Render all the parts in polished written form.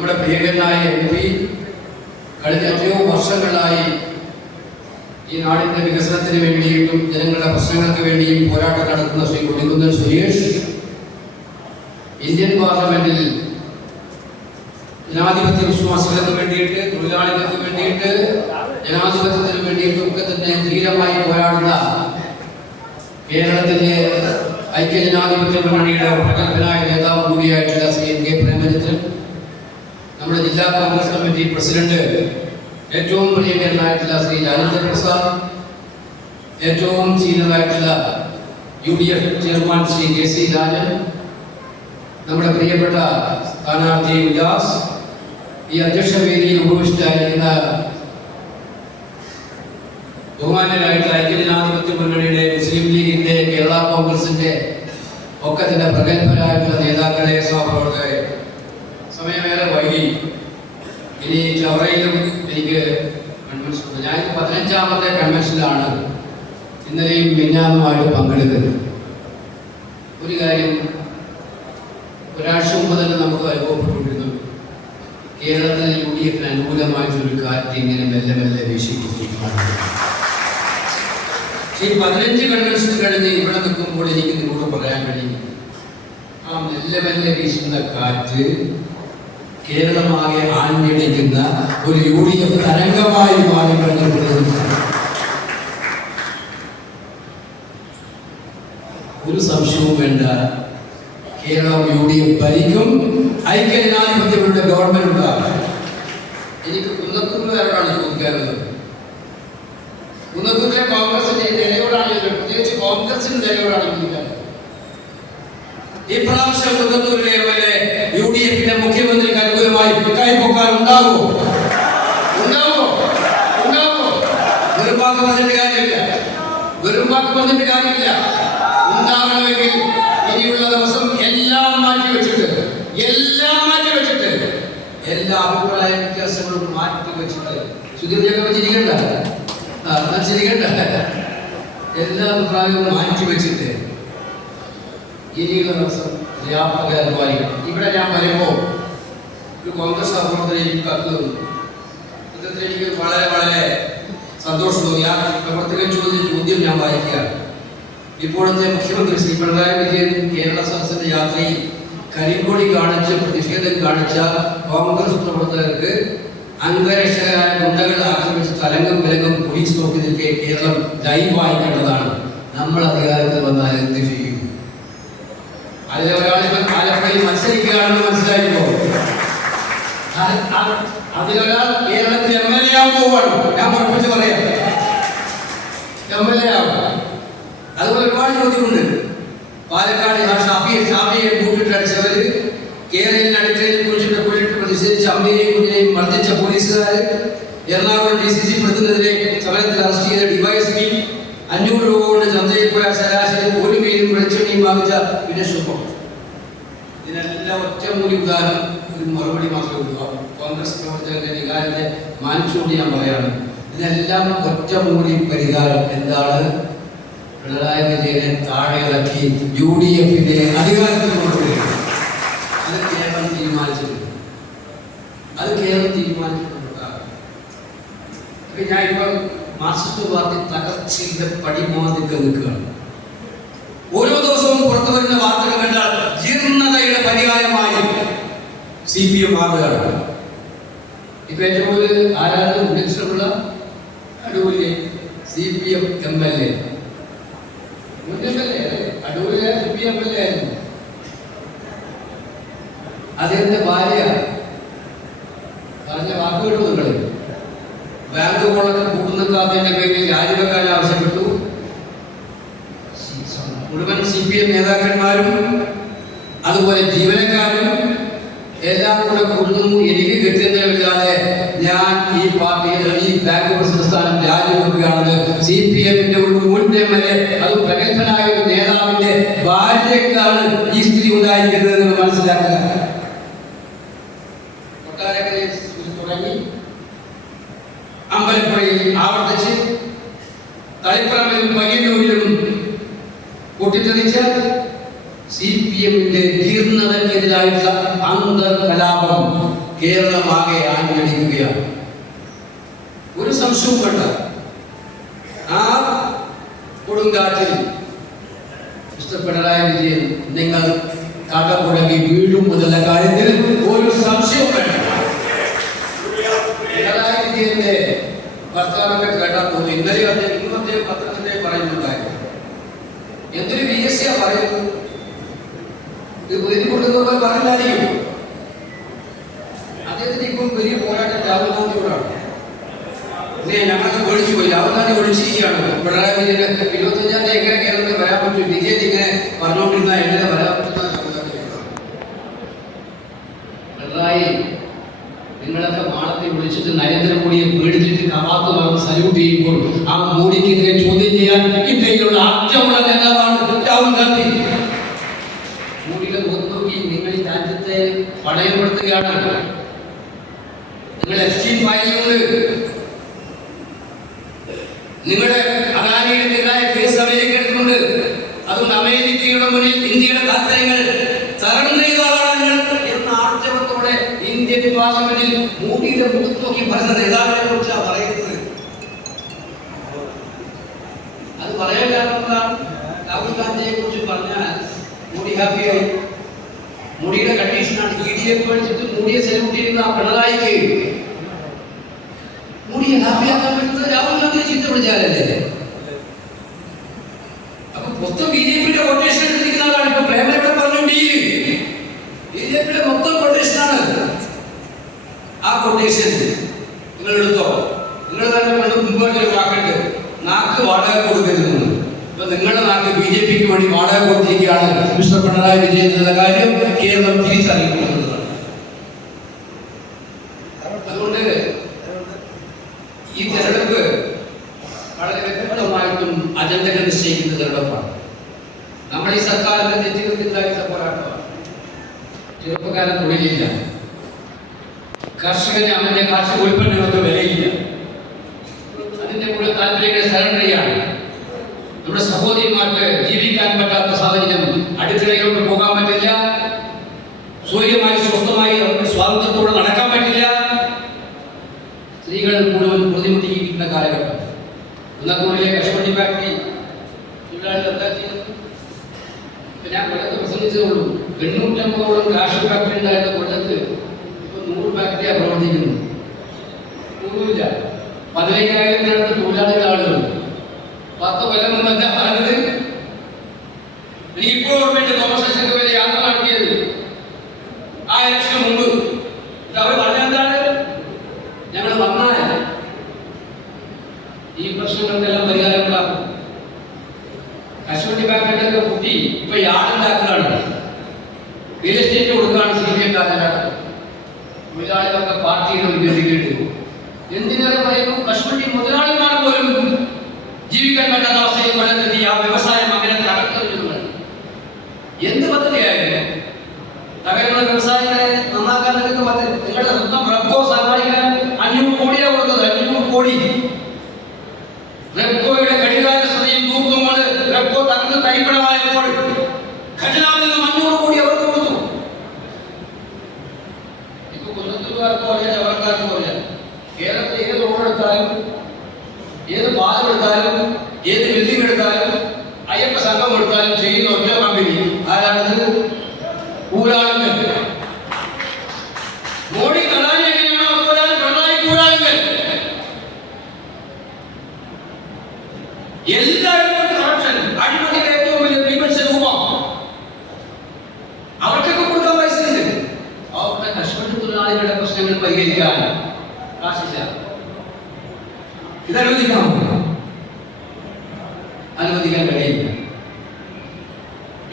നമ്മുടെ പ്രിയങ്കരനായ MP കഴിഞ്ഞ എത്രയോ വർഷങ്ങളായി ഈ നാടിന്റെ വികസനത്തിന് വേണ്ടിയിട്ടും ജനങ്ങളുടെ പ്രശ്നങ്ങൾക്ക് വേണ്ടിയും പോരാട്ടം നടത്തുന്ന ശ്രീ കൊടിക്കുന്നിൽ സുരേഷ് ഇന്ത്യൻ പാർലമെന്റിൽ ജനാധിപത്യ വിശ്വാസികൾക്ക് വേണ്ടിയിട്ട്, തൊഴിലാളികൾക്ക് വേണ്ടിയിട്ട്, ജനാധിപത്യത്തിന് വേണ്ടിയിട്ടും ഒക്കെ തന്നെ ധീരമായി പോരാടുന്ന കേരളത്തിലെ ഐക്യജനാധിപത്യ മുന്നണിയുടെ പ്രഗത്ഭനായ നേതാവ് കൂടിയായിട്ടുള്ള ശ്രീ N.K. പ്രേമചന്ദ്രൻ, നമ്മുടെ ജില്ലാ കോൺഗ്രസ് കമ്മിറ്റി പ്രസിഡന്റ് ഏറ്റവും പ്രിയങ്കരനായിട്ടുള്ള ശ്രീ രാജേന്ദ്ര പ്രസാദ്, ഏറ്റവും സീനിയറായിട്ടുള്ള UDF chairman Shri K.C. Rajan, നമ്മുടെ പ്രിയപ്പെട്ട സ്ഥാനാർത്ഥി ഉല്ലാസ്, ഈ അധ്യക്ഷ വേദിയിൽ ഉപവിഷ്ടരായിരിക്കുന്ന ബഹുമാന്യരായിട്ടുള്ള ഐക്യജനാധിപത്യ മുന്നണിയുടെ, മുസ്ലിം ലീഗിന്റെ, കേരള കോൺഗ്രസിന്റെ ഒക്കെ തന്നെ പ്രഗത്ഭരായിട്ടുള്ള നേതാക്കളെ, സഹപ്രവർത്തകരെ, സമയമേറെ വൈകി. ഇനി ചവറയിലും എനിക്ക് കൺവെൻഷൻ, ഞാൻ 15ാമത്തെ കൺവെൻഷനിലാണ് ഇന്നലെയും മിന്നാന്നുമായിട്ട് പങ്കെടുക്കുന്നത്. ഒരു കാര്യം ഒരാഴ്ച മുമ്പ് തന്നെ നമുക്ക് അനുഭവപ്പെട്ടുകൊണ്ടിരുന്നു. കേരളത്തിൽ UDF അനുകൂലമായിട്ടൊരു കാറ്റ് ഇങ്ങനെ മെല്ലെ മെല്ലെ വീശിക്കൊണ്ടിരിക്കുകയാണ്. ഈ 15 കൺവെൻഷൻ കഴിഞ്ഞ് ഇവിടെ നിൽക്കുമ്പോൾ എനിക്ക് നിങ്ങളോട് പറയാൻ കഴിയും, ആ മെല്ലെ മെല്ലെ വീശുന്ന കാറ്റ് കേരളമാകെ ആഞ്ഞടിക്കുന്ന ഒരു UDF തരംഗമായി മാറി കഴിഞ്ഞിട്ടുണ്ട്. ഒരു സംശയവും വേണ്ട, കേരളം UDF ഭരിക്കും, ഐക്യജനാധിപത്യങ്ങളുടെ ഗവൺമെന്റ് ഉണ്ടാകും. എനിക്ക് കുന്നത്തൂരുകാരോടാണ് ചോദിക്കാറുള്ളത്, കുന്നത്തൂരിലെ കോൺഗ്രസിന്റെ നിലയോടാണ്, പ്രത്യേകിച്ച് കോൺഗ്രസിന്റെ നിലയോടാണ് ചോദിക്കാറുള്ളത്. ഇപ്രാവശ്യം കുന്നത്തൂരിലെ MLA UDF-ന്റെ മുഖ്യമന്ത്രിക്ക് അനുകൂലമായി കൈപ്പൊക്കാൻ ഉണ്ടാകുമോ? വെറും വാക്ക് പറഞ്ഞിട്ട് കാര്യമില്ല. ഉണ്ടാകണമെങ്കിൽ ഇനിയുള്ള ദിവസം എല്ലാം മാറ്റിവെച്ചിട്ട് എല്ലാ അഭിപ്രായ വ്യത്യാസങ്ങളും മാറ്റിവെച്ചിട്ട് സുധീർച്ചയൊക്കെ വെച്ചിരിക്കണ്ട, എല്ലാ അഭിപ്രായവും മാറ്റിവെച്ചിട്ട് ഇനിയുള്ള ദിവസം വ്യാപക അനുവാദിക്കണം. ഇവിടെ ഞാൻ വരുമ്പോൾ ഒരു കോൺഗ്രസ് പ്രവർത്തകരെ എനിക്ക് കത്ത് തന്നു. ഇത്തരത്തിൽ എനിക്ക് വളരെ വളരെ സന്തോഷം തോന്നി. ആ പ്രവർത്തകൻ ചോദിച്ച ചോദ്യം ഞാൻ വായിക്കുകയാണ്. ഇപ്പോഴത്തെ മുഖ്യമന്ത്രി ശ്രീ പിണറായി വിജയൻ കേരള സദസ്സിന്റെ യാത്രയിൽ കരിങ്കൊടി കാണിച്ച് പ്രതിഷേധം കാണിച്ച കോൺഗ്രസ് പ്രവർത്തകർക്ക് അംഗരക്ഷകരായ ഗുണ്ടകൾ ആക്രമിച്ച് തലങ്കം വിലങ്കം പോലീസ് നോക്കി നിൽക്കെ കേരളം ലൈവായി കണ്ടതാണ്. നമ്മൾ അധികാരത്തിൽ വന്നാൽ എന്ത് ചെയ്യും? അതിലെ ഒരാളിപ്പോൾ ആലപ്പുഴയിൽ മത്സരിക്കുകയാണെന്ന് മനസ്സിലായിപ്പോ, അതിലൊരാൾ കേരളത്തിൽ MLA ആവാൻ പോവാണ്. ഞാൻ ഉറപ്പിച്ച് പറയാം, MLA ആവും. അതുപോലെ ഒരുപാട് ചോദ്യമുണ്ട്. പാലക്കാട് ഷാഫിയെ കൂട്ടിട്ടടിച്ചവര്, കേരളയിൽ അടുക്കളയിൽ കുറിച്ചിട്ട് പ്രതിഷേധിച്ച് അമ്മയെയും കുഞ്ഞിനെയും മർദ്ദിച്ച പോലീസുകാർ, എറണാകുളം DCC പ്രതിനിധിയെ സമരത്തിൽ അറസ്റ്റ് ചെയ്ത DYSP, 500 രൂപ കൊണ്ട് ചന്തയിൽ പോയ ശരാശരി 1 മീനും വെളിച്ചെണ്ണയും വാങ്ങിച്ച വിദേശം. ഇതിനെല്ലാം ഒറ്റമൂലി ഉദാഹരണം, ഒരു മറുപടി മാത്രമേ ഉള്ളൂ. കോൺഗ്രസ് പ്രവർത്തകരുടെ വികാരത്തെ മാനിച്ചുകൊണ്ട് ഞാൻ പറയാണ്, ഇതിനെല്ലാം ഒറ്റമൂലി പരിഹാരം എന്താണ്? പിണറായി വിജയനെ താഴെ ഇറക്കി UDF-നെ അധികാരത്തിൽ കൊണ്ടുവരിക. അത് കേരളം തീരുമാനിച്ചിട്ടുണ്ട്. ഞാൻ ഇപ്പൊ മാർക്സിസ്റ്റ് പാർട്ടി തകർച്ചയുടെ പടിമോതിക്ക് നിൽക്കുകയാണ്. ഓരോ ദിവസവും പുറത്തു വരുന്ന വാർത്തകൾ കണ്ടാൽ ജീർണതയുടെ പരിഹാരമായി CPM മാറുകയാണ്. ഇപ്പൊ ഏറ്റവും കൂടുതൽ ആരാണ് ഉദ്ദേശമുള്ള അടൂരിലെ CPM MLA, അടൂരിലെ CPM MLA ആയിരുന്നു. അദ്ദേഹത്തിന്റെ ഭാര്യ പറഞ്ഞ വാക്കുകൾ നിങ്ങൾ ബാങ്ക് കോളൊക്കെ കൂട്ടുനിൽക്കാത്തതിന്റെ പേരിൽ രാജിവെക്കാൻ ആവശ്യപ്പെട്ടു. മുഴുവൻ CPM നേതാക്കന്മാരും അതുപോലെ ജീവനക്കാരും എല്ലാം കൂടെ കൂടുന്നു. എനിക്ക് കിട്ടുന്നതില്ലാതെ ഞാൻ ഈ പാർട്ടിയിൽ ഈ ബാങ്ക് പ്രസിഡന്റ് സ്ഥാനം രാജിവെക്കുകയാണെന്ന് CPM-ന്റെ ഒരു മുൻ MLA, അത് പ്രഗത്ഭനായ ഒരു നേതാവിന്റെ ഭാര്യക്കാണ് ഈ സ്ഥിതി ഉണ്ടായിരിക്കുന്നത് എന്ന് മനസ്സിലാക്കുക. കൊട്ടാരക്കരയിൽ തുടങ്ങി അമ്പലപ്പുഴയിൽ ആവർത്തിച്ച് തളിപ്പറമ്പിലും പയ്യന്നൂരിലും പൊട്ടിത്തെറിച്ച CPM-ന്റെ ജീർണതയ്ക്കെതിരായിട്ടുള്ള അന്തർകലാപം കേരളമാകെ ആഞ്ഞടിക്കുകയാണ്. ഒരു സംശയവും വേണ്ട, ആ കൊടുങ്കാറ്റിൽ മിസ്റ്റർ പിണറായി വിജയൻ നിങ്ങൾ കാക്കപ്പുഴങ്ങി വീഴും മുതലുള്ള കാര്യത്തിൽ ഒരു സംശയവും വേണ്ട. പിണറായി വിജയന്റെ വർത്തമാനമൊക്കെ കേട്ടാൽ തോന്നുന്നു. ഇന്നലെ ഇന്നത്തെ പത്രത്തിന്റെ പറയുന്നുണ്ടായിരുന്നു, എന്തൊരു വിജയസിയാ പറയുന്നത്, ഇത് എഴുതി കൊടുക്കുന്നവർ പറഞ്ഞായിരിക്കും. അദ്ദേഹത്തിന് ഇപ്പം വലിയ പോരാട്ടം രാഹുൽ ഗാന്ധിയോടാണ്. ഞങ്ങൾക്ക് പേടിച്ചു പോയി, രാഹുൽ ഗാന്ധി ഒഴിച്ചിരിക്കുകയാണ്. പിണറായി വിജയന് 25-ാം തീയതി എങ്ങനെ കേരളത്തിൽ വരാൻ പറ്റും, വിജയൻ ഇങ്ങനെ പറഞ്ഞുകൊണ്ടിരുന്ന എങ്ങനെ വരാൻ പറ്റുന്ന പിണറായി, നിങ്ങളൊക്കെ മാളത്തെ വിളിച്ചിട്ട് നരേന്ദ്രമോദിയെ പേടിച്ചിട്ട് കവാത്ത് മറന്ന് സല്യൂട്ട് ചെയ്യുമ്പോൾ ആ മോഡിക്കെതിരെ ചോദ്യം ചെയ്യാൻ ഇന്ത്യയിലുള്ള ആറ്റമുള്ള നേതാവാണ് രാഹുൽ ഗാന്ധി. മോഡിയുടെ മുഖത്ത് നോക്കി നിങ്ങൾ ഈ രാജ്യത്തെ പടയപ്പെടുത്തുകയാണ്. നിങ്ങൾ എക്സ്ചേഞ്ച് ഫയലുണ്ട്, നിങ്ങളുടെ അദാനിക്കെതിരായ കേസ് അമേരിക്ക എടുക്കുന്നുണ്ട്. അതുകൊണ്ട് അമേരിക്കയുടെ മുന്നിൽ ഇന്ത്യയുടെ താല്പര്യങ്ങൾ സറണ്ടർ ചെയ്തതാണ് നിങ്ങൾ എന്ന ആർജവത്തോടെ ഇന്ത്യൻ പാർലമെന്റിൽ മോഡിയുടെ മുഖത്ത് നോക്കി പറഞ്ഞ നേതാവിനെ കുറിച്ചാണ് പറയുന്നത്. അത് പറയാൻ കാരണം രാഹുൽ ഗാന്ധിയെ കുറിച്ച് പറഞ്ഞാൽ മോഡി ഹാപ്പിയായി. മോഡിയുടെ കണ്ടീഷനാണ് ഇഡിയെ പഠിച്ചിട്ട് മോഡിയെ സെലക്ട് ചെയ്യുന്ന പിണറായിക്ക് മോഡിയെ ഹാപ്പിയാക്കാൻ പറ്റുന്നത് രാഹുൽ ഗാന്ധിയെ ചീത്ത പിടിച്ചാലല്ലേ. അപ്പൊ മൊത്തം ബിജെപിയുടെ കൊട്ടേഷൻ എടുത്തിരിക്കുന്ന ആളാണ്. ഇപ്പൊ പ്രേമലൂടെ പറഞ്ഞു ബിജെപിയുടെ മൊത്തം കൊട്ടേഷനാണ്. ആ കൊട്ടേഷൻ നിങ്ങൾ എടുത്തോ. നിങ്ങൾ തന്നെ പണ്ട് മുമ്പായിട്ട് വാക്കുണ്ട്, നാക്ക് വാടക കൊടുക്കരുതെന്ന്. അപ്പൊ നിങ്ങളുടെ നാക്ക് ബിജെപിക്ക് വേണ്ടി വാടക കൊടുത്തിരിക്കുകയാണ് മിസ്റ്റർ പിണറായി വിജയൻ എന്ന കാര്യം കേരളം തിരിച്ചറിയിക്കുന്നതാണ്. അതുകൊണ്ട് ഈ തെരഞ്ഞെടുപ്പ് വളരെ വ്യക്തമായിട്ടും അജണ്ടകൾ നിശ്ചയിക്കുന്ന തെരഞ്ഞെടുപ്പാണ്. നമ്മുടെ ഈ സർക്കാരിന്റെ തെറ്റുകൾക്കെതിരായിട്ടുള്ള പോരാട്ടമാണ്. ചെറുപ്പക്കാരൻ തൊഴിലില്ല, കർഷകന് അവന്റെ കാർഷിക ഉൽപ്പന്നങ്ങൾക്ക് വിലയില്ല, അതിന്റെ കൂടെ താല്പര്യങ്ങളെ സറണ്ടർ ചെയ്യാണ്. നമ്മുടെ സഹോദരിമാർക്ക് ജീവിക്കാൻ പറ്റാത്ത സാഹചര്യം, അടുക്കളയിലോട്ട് പോകാൻ പറ്റില്ല, സ്വയമായി സ്വസ്ഥമായി അവർക്ക് സ്വാതന്ത്ര്യത്തോടെ നടക്കാൻ പറ്റില്ല. സ്ത്രീകൾ മുഴുവൻ പ്രതിമുട്ടിയിരിക്കുന്ന കാലഘട്ടം. കുന്നത്തൂരിലെ കശുവണ്ടി ഫാക്ടറി തൊഴിലാളികൾ എന്താ ചെയ്യുന്നത്? ഞാൻ കൊല്ലത്ത് പ്രസംഗിച്ചതേ ഉള്ളൂ. 850ഓളം കാശു ഫാക്ടറി ഉണ്ടായിരുന്ന കൊല്ലത്ത് ഇപ്പൊ 100 ഫാക്ടറിയാണ് പ്രവർത്തിക്കുന്നത്. ഒന്നുമില്ല. 15,000 തൊഴിലാളികൾ ആളുകളുണ്ട്. 10 കൊല്ലം മുമ്പ് എന്താ പറഞ്ഞത്? എനിക്ക് ഇപ്പോൾ ഓർമ്മയുണ്ട്, തോമസ് ഐസക് വരെ യാത്ര നടത്തിയത് ആ ഇലക്ഷന് മുമ്പ്. അവർ പറഞ്ഞെന്താണ്? ഞങ്ങൾ വന്നാൽ ഈ പ്രശ്നങ്ങൾക്കെല്ലാം പരിഹാരമുണ്ടാകും. കശുവണ്ടി ഫാക്ടറികളൊക്കെ കുട്ടി ഇപ്പൊ യാർഡുണ്ടാക്കുകയാണ്, റിയൽ എസ്റ്റേറ്റ് കൊടുക്കുകയാണ്. CPM കാലഘട്ടം തൊഴിലാളികളൊക്കെ പാർട്ടിയുടെ ഒരു ഗതികേട്ട്. എന്തിനേറെ പറയുന്നു, കശുവണ്ടി മുതലാളിമാർ പോലും ജീവിക്കാൻ പറ്റാത്ത അവസ്ഥയിൽ കൊണ്ടെത്തി ആ വ്യവസായം അങ്ങനെ തകർക്കുന്നു. എന്ത് പദ്ധതിയായിരുന്നു? തകരുന്ന വ്യവസായങ്ങളെ നന്നാക്കാൻ നിൽക്കുന്ന പദ്ധതി. നിങ്ങളുടെ സ്വന്തം റെപ്കോ സഹായിക്കാൻ 500 കോടിയാണ് കൊടുത്തത്. 500 കോടി റെപ്കോയുടെ ഘടികാരസ്ഥതയും തൂക്കുമ്പോൾ റെപ്കോ തകർന്ന് തരിപ്പണമായപ്പോൾ ഖജനാവിൽ നിന്നും 500 കോടി അവർക്ക് കൊടുത്തു. ഇപ്പൊ കൊല്ലത്തുകാർക്ക് പറയാൻ അവർക്കാർക്ക് പറയാൻ കേരളത്തിൽ ഏത് റോഡെടുത്താലും, ഏത് പാലം എടുത്താലും, ഏത് ബിൽഡിംഗ് എടുത്താലും, അയ്യപ്പ സംഘം എടുത്താലും ചെയ്യുന്ന ഒറ്റ കമ്പനി ആരാണത്? ഊരാളുങ്കൽ. മോഡി കടാനി എങ്ങനെയാണോ അതുപോലെയാണ് പിണറായി ഊരാളുങ്കൽ. എല്ലായിടത്തും കറപ്ഷൻ, അഴിമതിയുടെ ഏറ്റവും വലിയ വിമർശ രൂപം. അവർക്കൊക്കെ കൊടുക്കാൻ പൈസ ഉണ്ട്. അവരുടെ കശുവണ്ടി തൊഴിലാളികളുടെ പ്രശ്നങ്ങൾ പരിഹരിക്കാൻ കാശില്ല. അനുവദിക്കാൻ കഴിയില്ല.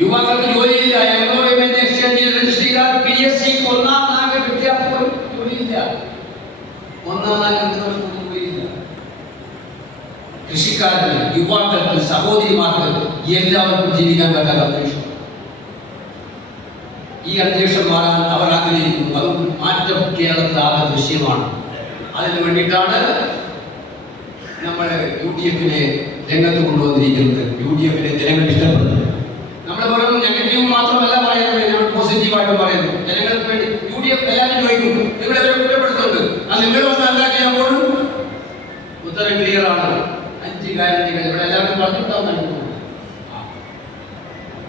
യുവാക്കൾക്ക് ജോലിയില്ല, എംപ്ലോയ്മെന്റ് എക്സ്ചേഞ്ചിൽ രജിസ്റ്റർ ചെയ്താൽ PSC 1ാം റാങ്ക് വിദ്യാർത്ഥികൾ ജോലിയില്ല, 1ാം റാങ്ക് ജോലിയില്ല. കൃഷിക്കാർക്ക്, യുവാക്കൾക്ക്, സഹോദരിമാർക്ക് എല്ലാവർക്കും ജീവിക്കാൻ പറ്റാത്ത അന്തരീക്ഷം. ഈ അന്തരീക്ഷം മാറാൻ അവർ ആഗ്രഹിക്കുന്നു. അത് മാറ്റം കേരളത്തിൽ ആകെ ദൃശ്യമാണ്. അതിനു വേണ്ടിയിട്ടാണ് നമ്മൾ UDF-നെ രംഗത്ത് കൊണ്ടുവന്നിരിക്കുന്നത്. UDF-നെ ജനങ്ങൾ ഇഷ്ടപ്പെടുന്നത്. നമ്മൾ വെറും നെഗറ്റീവ് മാത്രമല്ല പറയുന്നത്, നമ്മൾ പോസിറ്റീവായിട്ട് പറയുന്നു. ജനങ്ങൾക്ക് വേണ്ടി UDF എല്ലാവരും ചോദിക്കും, നിങ്ങളുടെ അത് നിങ്ങൾ വന്ന് എന്താ ചെയ്യാൻ പോലും ഉത്തരം ക്ലിയർ ആണ്. 5 ഗ്യാരണ്ടികൾ ഇവിടെ എല്ലാവരും പറഞ്ഞിട്ടുണ്ടാവും.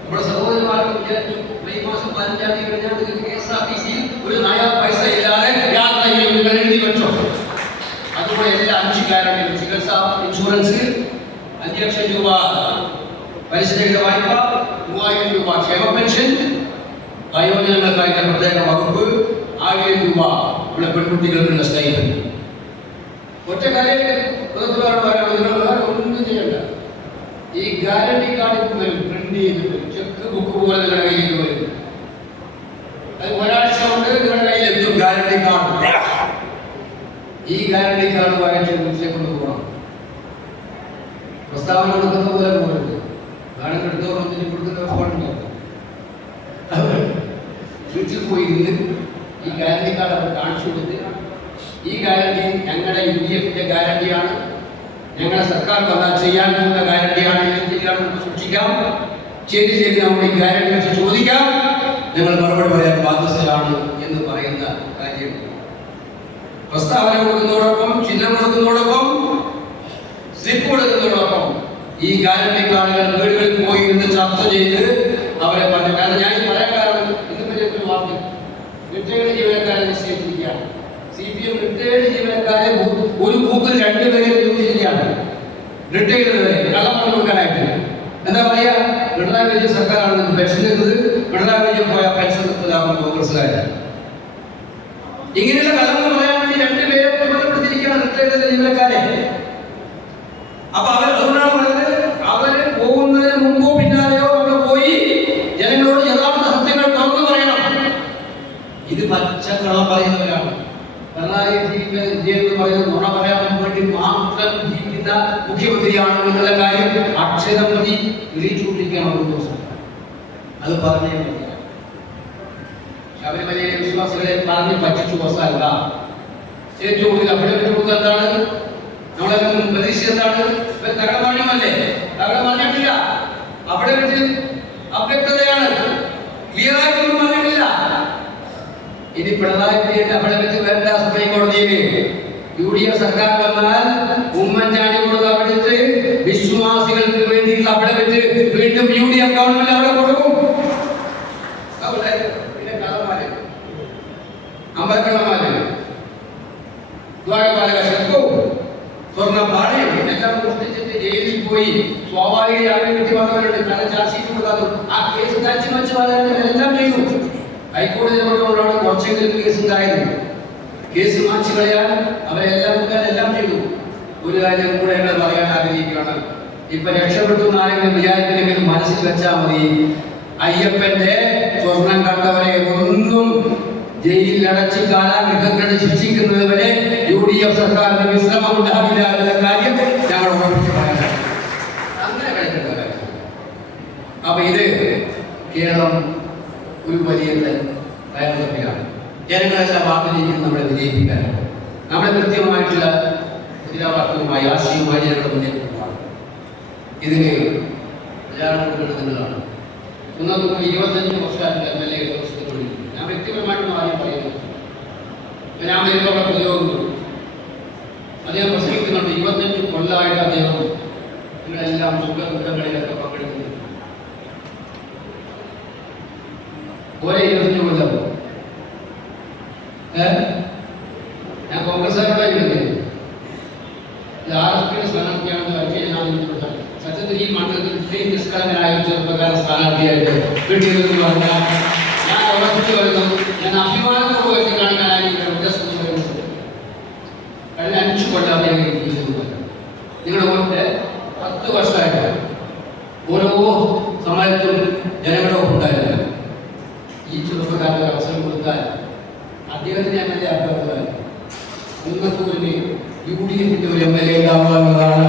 നമ്മുടെ സഹോദരന്മാർക്ക് വിചാരിച്ചു ഈ മാസം 15-ാം തീയതി കഴിഞ്ഞാൽ KSRTC ഒരു നയ പൈസ ഇല്ലാതെ യാത്ര ചെയ്യുന്ന എഴുതി വെച്ചോ. അതുപോലെ എല്ലാ 5 ഗ്യാരണ്ടികളും ചികിത്സ ഇൻഷുറൻസ്, 5 ലക്ഷം രൂപ പലിശരഹിത വായ്പ, 3000 രൂപ ക്ഷേമ പെൻഷൻ, വയോജനങ്ങൾക്കായിട്ട് പ്രത്യേക വകുപ്പ്, 1000 രൂപ ഇവിടെ പെൺകുട്ടികൾക്കുള്ള സ്റ്റൈപ്പൻഡ്. ഒറ്റ കാര്യം ഒന്നും ചെയ്യണ്ട. ഈ ഗ്യാരണ്ടി കാർഡ് വരും, പ്രിന്റ് ചെയ്തിട്ട് ചെക്ക് ബുക്ക് പോലെ നിങ്ങളുടെ കയ്യിലേക്ക് വരും. അത് ഒരാഴ്ച കൊണ്ട് നിങ്ങളുടെ കയ്യിലെത്തും ഗ്യാരണ്ടി കാർഡ്. ഈ ഗ്യാരണ്ടി കാർഡ് വാങ്ങിച്ച് വീട്ടിലേക്ക് കൊണ്ടുപോകണം. പ്രസ്താവന കൊടുക്കുന്ന പോലെ പോകരുത്. വേണമെങ്കിൽ എടുത്തോളം കൊടുക്കുന്ന പോകണ്ടോ. വീട്ടിൽ പോയി നിന്ന് ഈ ഗ്യാരണ്ടി കാർഡ് അവർ കാണിച്ചു കൊടുത്ത് ഈ ഗ്യാരണ്ടി ഞങ്ങളുടെ UDF-ന്റെ ഗ്യാരണ്ടിയാണ്, ഞങ്ങളുടെ സർക്കാർ വന്നാൽ ചെയ്യാൻ പോകുന്ന ഗ്യാരണ്ടിയാണ്, സൂക്ഷിക്കാം, ചെയ്ത് നമുക്ക് ഈ ഗ്യാരണ്ടി വെച്ച് ചോദിക്കാം, ഞങ്ങൾ മറുപടി പറയാൻ ബാധ്യസ്ഥരാണ് എന്ന് പറയുന്ന കാര്യം. പ്രസ്താവന കൊടുക്കുന്നതോടൊപ്പം, ചിഹ്നം കൊടുക്കുന്നതോടൊപ്പം, സ്ലിപ്പ് കൊടുക്കുന്നതോടൊപ്പം ഈ ഗ്യാരണ്ടി കാർഡുകൾ വീടുകളിൽ പോയി നിന്ന് ചർച്ച ചെയ്ത് അവരെ പറഞ്ഞു. കാരണം ഞാൻ പറയാൻ കാരണം ഇന്നിപ്പോൾ വാർത്ത റിട്ടയർഡ് ജീവനക്കാരെ നിശ്ചയിച്ചിരിക്കുകയാണ്. CPM റിട്ടയർഡ് ജീവനക്കാരെ ഒരു ബൂത്തിൽ 2 പേരെ നിയോഗിച്ചിരിക്കുകയാണ്. റിട്ടയർഡ് വരെ കള്ളം പറഞ്ഞു കൊടുക്കാനായിട്ട്. എന്താ പറയുക, പിണറായി വിജയൻ സർക്കാരാണ് പെൻഷൻ തരുന്നത്, പിണറായി വിജയൻ പോയ പെൻഷൻ നിർത്തലാക്കും കോൺഗ്രസ്സുകാരെ. ഇങ്ങനെയുള്ള കള്ളങ്ങൾ പറയാൻ വേണ്ടി 2 പേരെ ചുമതലപ്പെടുത്തിയിരിക്കുകയാണ് റിട്ടയർഡ് ജീവനക്കാരെ. അപ്പൊ അതുകൊണ്ടാണ് പറയുന്നത്, അവര് പോകുന്നതിന് മുമ്പോ പിന്നാലെയോ അവിടെ പോയി ജനങ്ങളോട് യഥാർത്ഥ സത്യങ്ങൾ തുറന്നു പറയണം. ഇത് പച്ചക്കള്ളം പറയുന്നവരാണ്. പിണറായി വിജയൻ എന്ന് പറയുന്നത് നുണ പറയാൻ വേണ്ടി മാത്രം ജീവിക്കുന്ന മുഖ്യമന്ത്രിയാണ് എന്നുള്ള കാര്യം അക്ഷരം പ്രതി തെളിയിച്ചുകൊണ്ടിരിക്കുകയാണ് ഒരു ദിവസം. അത് പറഞ്ഞേ മതി. ശബരിമലയിലെ വിശ്വാസികളെ പറഞ്ഞ് പറ്റിച്ചു അവസാനല്ല. ഏറ്റവും കൂടുതൽ അവിടെ വെച്ചുകൊടുക്കുക എന്താണ്, നമ്മളെ പ്രതീക്ഷ എന്താണ്, തകടമാണ്യമല്ലേ, തകടമാണ്യമില്ല. അവിടെ വെച്ച് അവ്യക്തതയാണ്, ക്ലിയറായിട്ടൊന്നും പറഞ്ഞിട്ടില്ല. ഇനി പിണറായി വിജയൻ അവിടെ വെച്ച് വേണ്ട സുപ്രീം കോടതിയിൽ UDF സർക്കാർ വന്നാൽ ഉമ്മൻചാണ്ടി കൊടുത്ത് അവിടുത്തെ വിശ്വാസികൾക്ക് വേണ്ടിയിട്ട് അവിടെ വെച്ച് വീണ്ടും UDF ഗവൺമെന്റ് അവിടെ കൊടുക്കും. അവിടെ പിന്നെ കള്ളന്മാര്, അമ്പലക്കള്ളന്മാര്, ദ്വാരപാലക ശത്രു, സ്വർണ്ണ പാടയും എല്ലാം മോഷ്ടിച്ചിട്ട് ജയിലിൽ പോയി സ്വാഭാവിക ജാമ്യം കിട്ടി വന്നവരുണ്ട്. കാരണം ചാർജ് ഷീറ്റ് കൊടുക്കാതെ ആ കേസ് തച്ചു വെച്ച് എല്ലാം ചെയ്തു. ഹൈക്കോടതി ഇടപെട്ടുകൊണ്ടാണ് കുറച്ചെങ്കിലും കേസ് ഉണ്ടായത്. കേസ് മാറ്റി കളയാൻ അവരെല്ലാം ചെയ്തു. ഒരു കാര്യം കൂടെ ഞങ്ങൾ പറയാൻ ആഗ്രഹിക്കുകയാണ്. ഇപ്പൊ രക്ഷപ്പെട്ടു എന്നാരെങ്കിലും വിചാരിക്കണമെങ്കിൽ മനസ്സിൽ വെച്ചാൽ മതി, അയ്യപ്പന്റെ സ്വർണം കണ്ടവരെ ഒന്നും ജയിലിൽ അടച്ച് കാലാഗ്രഹങ്ങളുടെ ശിക്ഷിക്കുന്നത് വരെ UDF സർക്കാരിന് വിശ്രമം ഉണ്ടാവില്ല എന്ന കാര്യം ഞങ്ങൾ ഉറപ്പിച്ച് പറയാൻ. അങ്ങനെ കളിക്കേണ്ടവരാണ്. അപ്പൊ ഇത് കേരളം ഒരു വലിയ തയ്യാറെടുപ്പിലാണ്. ജനങ്ങളെല്ലാം ആഗ്രഹിക്കുന്നത് നമ്മളെ വിജയിപ്പിക്കാനാണ്. നമ്മളെ കൃത്യമായിട്ടുള്ള മുദ്രാവാക്യവുമായി ആശയവുമായി ജനങ്ങളുടെ മുന്നേറ്റം പോകാം. ഇതിന് പ്രചാരണം കൊടുക്കേണ്ടതാണ്. 25 വർഷമായിട്ട് MLA ഞാൻ വ്യക്തിപരമായിട്ടൊന്നും ആദ്യം പറയുന്നു. ഞാൻ വരുമ്പോൾ പ്രതിയോഗം അദ്ദേഹം പ്രസംഗിക്കുന്നുണ്ട്. 25 കൊല്ലമായിട്ട് അദ്ദേഹം നിങ്ങളെല്ലാം സുഖദുഃഖങ്ങളിലൊക്കെ പങ്കെടുക്കുന്നു. ഒരേ 25 കൊല്ലം ഞാൻ കോൺഗ്രസ്സുകാരോടായിരുന്നു. RSPയുടെ സ്ഥാനാർത്ഥിയാണെന്ന് സത്യത്തിൽ ഈ മണ്ഡലത്തിൽ ഇത്രയും നിഷ്കളങ്കനായ ചെറുപ്പക്കാരൻ സ്ഥാനാർത്ഥിയായിട്ട് കിട്ടിയതെന്ന് പറഞ്ഞാൽ ഞാൻ ഉറപ്പിച്ചു വരുന്നു. ഞാൻ അഭിമാനത്തോട് കാണിക്കാനായി ഉദ്ദേശം വരുന്നത്. കഴിഞ്ഞ 5 കൊല്ലം അദ്ദേഹം നിങ്ങളുടെ മുന്നിൽ 10 വർഷമായിട്ട് ഓരോ സമയത്തും ജനങ്ങളുടെ ഉണ്ടായില്ല. ഈ ചെറുപ്പക്കാരുടെ അവസരം കൊടുത്താൽ അദ്ദേഹത്തിന് MLA ആക്കാത്തതാണ്. നിങ്ങൾക്ക് ഒരു UDF-ന്റെ ഒരു MLA ഉണ്ടാവുക എന്നതാണ്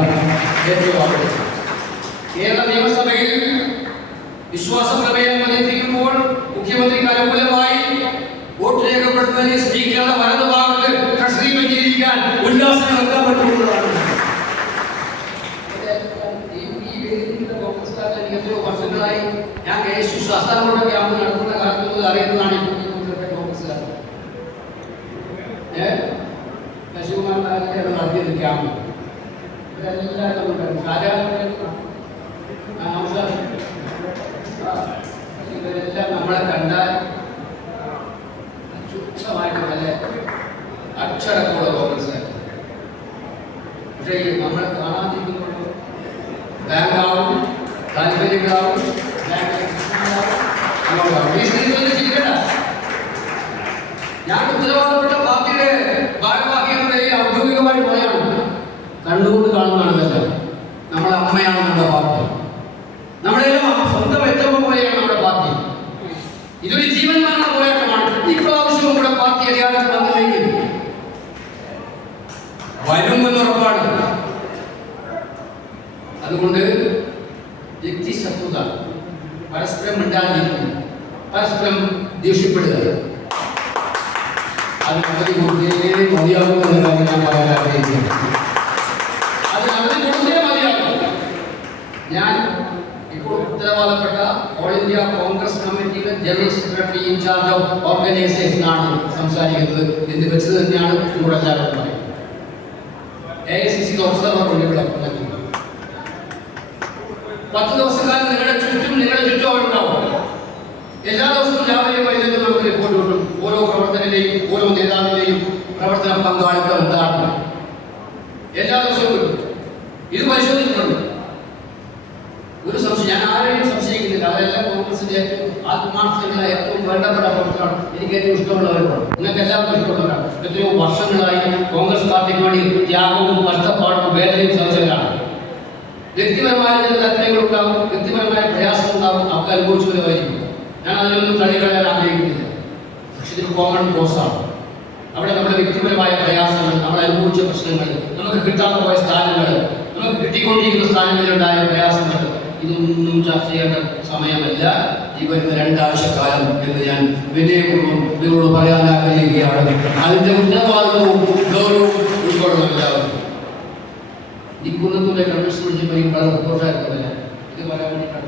ഏറ്റവും ആവശ്യം. കേരള നിയമസഭയിൽ വിശ്വാസ പ്രമേയം അവതരിപ്പിക്കുമ്പോൾ മുഖ്യമന്ത്രിക്ക് അനുകൂലമായി വോട്ട് രേഖപ്പെടുത്തുന്നതിന് സ്പീക്കറുടെ വലതുഭാഗത്ത് ട്രഷറി ബെഞ്ചിലിരിക്കാൻ ഉല്ലാസം വെക്കാൻ പറ്റുന്നതാണ്. വർഷങ്ങളായി ഞാൻ ശാസ്താംകോട്ട ക്യാമ്പ് നടത്തുന്ന കാലത്ത് അറിയുന്നതാണ്. ശശികുമാരനാണ് നടത്തിയത് ക്യാമ്പ്. ഇവരെല്ലാവരും ഇവരെല്ലാം നമ്മളെ കണ്ടാൽ തുച്ഛമായിട്ട് നല്ല അക്ഷരത്തോടെ കോൺഗ്രസ്. പക്ഷേ നമ്മളെ കാണാതിരിക്കുന്നുള്ളൂ. ബാങ്കാവും താല്പര്യങ്ങളാവും ഞാൻ ഉത്തരവാദപ്പെട്ട പാർട്ടിയുടെ ഭാരവാഹികളുടെ ഔദ്യോഗികമായി പോയാണ് കണ്ടുകൊണ്ട് കാണുന്നതാണല്ല. നമ്മുടെ അമ്മയാണ് നമ്മുടെ പാർട്ടി. നമ്മളെല്ലാം സ്വന്തം ഏറ്റവും പോലെയാണ് നമ്മുടെ പാർട്ടി. ഇതൊരു ജീവൻ മരണ പോരാട്ടമാണ്. ഇപ്രാവശ്യവും നമ്മുടെ പാർട്ടി അധികാരത്തിൽ വന്നില്ലെങ്കിൽ വരുമെന്നുറപ്പാണ്. അതുകൊണ്ട് വ്യക്തിശത്രുത, പരസ്പരം മിണ്ടാതിരിക്കുക, പരസ്പരം ദേഷ്യപ്പെടുക, അത് അവധി കൊടുത്തേ മതിയാകുമെന്ന കാര്യം ഞാൻ പറയാൻ ആഗ്രഹിക്കുന്നു. അത് അവധി കൊടുത്തേ മതിയാകും. ഞാൻ ഇപ്പോൾ ഉത്തരവാദപ്പെട്ട ഓൾ ഇന്ത്യ കോൺഗ്രസ് കമ്മിറ്റിയുടെ general secretary incharge of organisation ആണ് സംസാരിക്കുന്നത് എന്ന് വെച്ചത് തന്നെയാണ് ഇവിടെ എല്ലാവരും പറയുന്നത്. AICC ഒബ്സർവർ ഇവിടെ 10 ദിവസക്കാലം നിങ്ങളുടെ ചുറ്റും അവരുണ്ടാവും. എല്ലാ ദിവസവും രാവിലെ വൈകുന്നേരം നമുക്ക് റിപ്പോർട്ട് കിട്ടും. ഓരോ പ്രവർത്തകന്റെയും ഓരോ നേതാവിന്റെയും പ്രവർത്തന പങ്കാളിത്തം എന്താണ് എല്ലാ ദിവസവും കിട്ടും. ഇത് പരിശോധിച്ചിട്ടുണ്ട്. ഒരു സംശയം ഞാൻ ആരെയും സംശയിക്കുന്നില്ല. അവരെല്ലാം കോൺഗ്രസിന്റെ ആത്മാർത്ഥതയുള്ള ഏറ്റവും വേണ്ടപ്പെട്ട പ്രവർത്തനമാണ്. എനിക്ക് ഏറ്റവും ഇഷ്ടമുള്ളവരാണ്. നിങ്ങൾക്ക് എല്ലാവർക്കും ഇഷ്ടമുള്ളവരാണ്. എത്രയോ വർഷങ്ങളായി കോൺഗ്രസ് പാർട്ടിക്ക് വേണ്ടി ത്യാഗവും കഷ്ടപ്പാടും വേദനയും സഹിച്ചവരാണ്. വ്യക്തിപരമായ താല്പര്യങ്ങൾ ഉണ്ടാവും, വ്യക്തിപരമായ പ്രയാസം ഉണ്ടാവും. അവർക്ക് അനുഭവിച്ചു വരുമായിരിക്കും. ഞാൻ അതിനൊന്നും തള്ളിക്കളയാൻ ആഗ്രഹിക്കുന്നില്ല. പക്ഷെ ഇതൊരു കോമൺ കോഴ്സാണ്. അവിടെ നമ്മുടെ വ്യക്തിപരമായ പ്രയാസങ്ങൾ, നമ്മൾ അനുഭവിച്ച പ്രശ്നങ്ങൾ, നമുക്ക് കിട്ടാതെ പോയ സ്ഥാനങ്ങൾ, നമുക്ക് കിട്ടിക്കൊണ്ടിരിക്കുന്ന സ്ഥാനങ്ങളിലുണ്ടായ പ്രയാസങ്ങൾ, ഇതൊന്നും ചർച്ച ചെയ്യേണ്ട സമയമല്ല ഈ വരുന്ന 2 ആഴ്ചക്കാലം എന്ന് ഞാൻ വിനയപൂർവ്വം നിങ്ങളോട് പറയാൻ ആഗ്രഹിക്കുകയാണ്. അതിന്റെ ഉത്തരവാദിത്വവും ഗൗരവവും ഉൾക്കൊള്ളണം എല്ലാവരും. ഈ കുന്നത്തൂരെ കൺവെൻഷൻ വിളിച്ചപ്പോൾ ഈ വളരെ സന്തോഷമായിരുന്നില്ല. ഇത് പറയാൻ വേണ്ടിയിട്ടാണ്.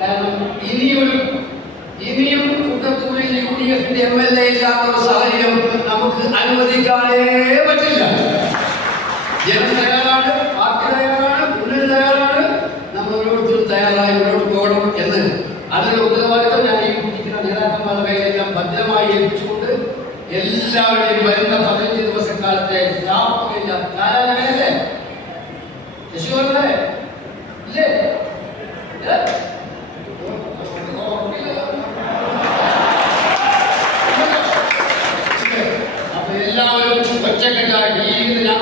കാരണം ഇനിയും കുന്നത്തൂരിൽ UDFന്റെ MLA ഇല്ലാത്ത സാഹചര്യം നമുക്ക് അനുവദിക്കാനേ പറ്റില്ല. ജനം തയ്യാറാണ്, പാർട്ടി തയ്യാറാണ്, മുന്നണി തയ്യാറാണ്. നമ്മൾ ഓരോരുത്തരും തയ്യാറായി മുന്നോട്ട് പോകണം എന്ന് അതിനുള്ള ഉത്തരവാദിത്വം ഞാൻ ഈ ഇരിക്കുന്ന നേതാക്കന്മാരുടെ കയ്യിലെല്ലാം ഭദ്രമായി ഏൽപ്പിച്ചുകൊണ്ട് എല്ലാവരുടെയും വരുന്ന 15 ദിവസക്കാലത്തെ ധാരാളമല്ലേ ശശിവരല്ലേ ഇല്ലേ? അപ്പൊ എല്ലാവരും ഒറ്റക്കെട്ടായിട്ട് ഈ ഞാൻ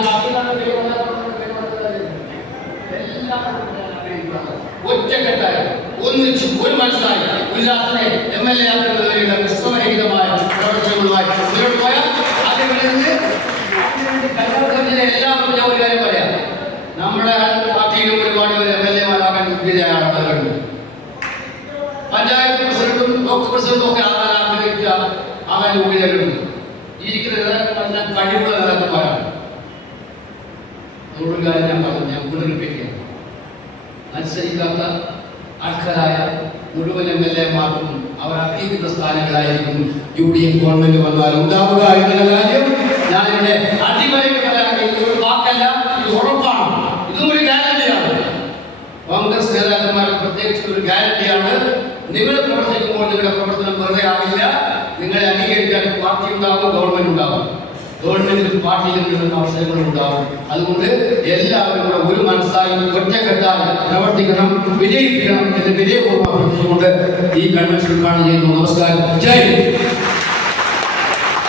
ഒറ്റക്കെട്ടായി ഒന്നിച്ച് ഒരു മനസ്സിലായി ഉല്ലാസനെ MLA ആക്കുന്നതിനുള്ള വിശ്വരഹിതമായ പ്രവർത്തനങ്ങളുമായി മുന്നോട്ട് പോയാൽ എല്ലാവർക്കും ഞാൻ ഒരു കാര്യം പറയാം. നമ്മുടെ പാർട്ടിയിലും ഒരുപാട് MLA-മാരാകാൻ യോഗ്യതയായ ആളുകളുണ്ട്. പഞ്ചായത്ത് പ്രസിഡന്റും ബ്ലോക്ക് പ്രസിഡന്റും ഒക്കെ ആകാൻ യോഗ്യതകളുണ്ട്. ഇരിക്കുന്ന നേതാക്കന്മാർ കഴിവുള്ള നേതാക്കന്മാരാണ്. അതുകൊണ്ടൊരു കാര്യം ഞാൻ പറഞ്ഞു, ഞാൻ പുനരുപ്പിക്കുകയാണ്. മത്സരിക്കാത്ത ആൾക്കാരായ മുഴുവൻ MLA-മാർക്കും അവർ അറിയിക്കുന്ന സ്ഥാനങ്ങളായിരിക്കും UDF ഗവൺമെന്റ് വന്നാൽ ഉണ്ടാവുക എന്നുള്ള കാര്യം ഞാനിവിടെ അടിമറിക്കുന്നതാണെങ്കിൽ ഒരു വാക്കല്ല, ഇത് ഉറപ്പാണ്. ഇതും ഒരു ഗ്യാരണ്ടിയാണ്. കോൺഗ്രസ് നേതാക്കന്മാർക്ക് പ്രത്യേകിച്ച് ഒരു ഗ്യാരണ്ടിയാണ്. നിങ്ങൾ പ്രവർത്തിക്കുമ്പോൾ നിങ്ങളുടെ പ്രവർത്തനം വെറുതെ ആവില്ല. നിങ്ങളെ അംഗീകരിക്കാൻ പാർട്ടി ഉണ്ടാവും, ഗവൺമെന്റ് ഉണ്ടാവും. ഗവൺമെന്റിലും പാർട്ടിയിലും കിട്ടുന്ന അവസരങ്ങളും ഉണ്ടാവും. അതുകൊണ്ട് എല്ലാവരും കൂടെ ഒരു മനസ്സായി ഒറ്റക്കെട്ടാൽ പ്രവർത്തിക്കണം, വിജയിപ്പിക്കണം എന്ന് വിജയപൂർവ്വം പ്രവർത്തിച്ചുകൊണ്ട് ഈ കൺവെൻഷൻ ഉദ്ഘാടനം ചെയ്യുന്നു. നമസ്കാരം. ജയ്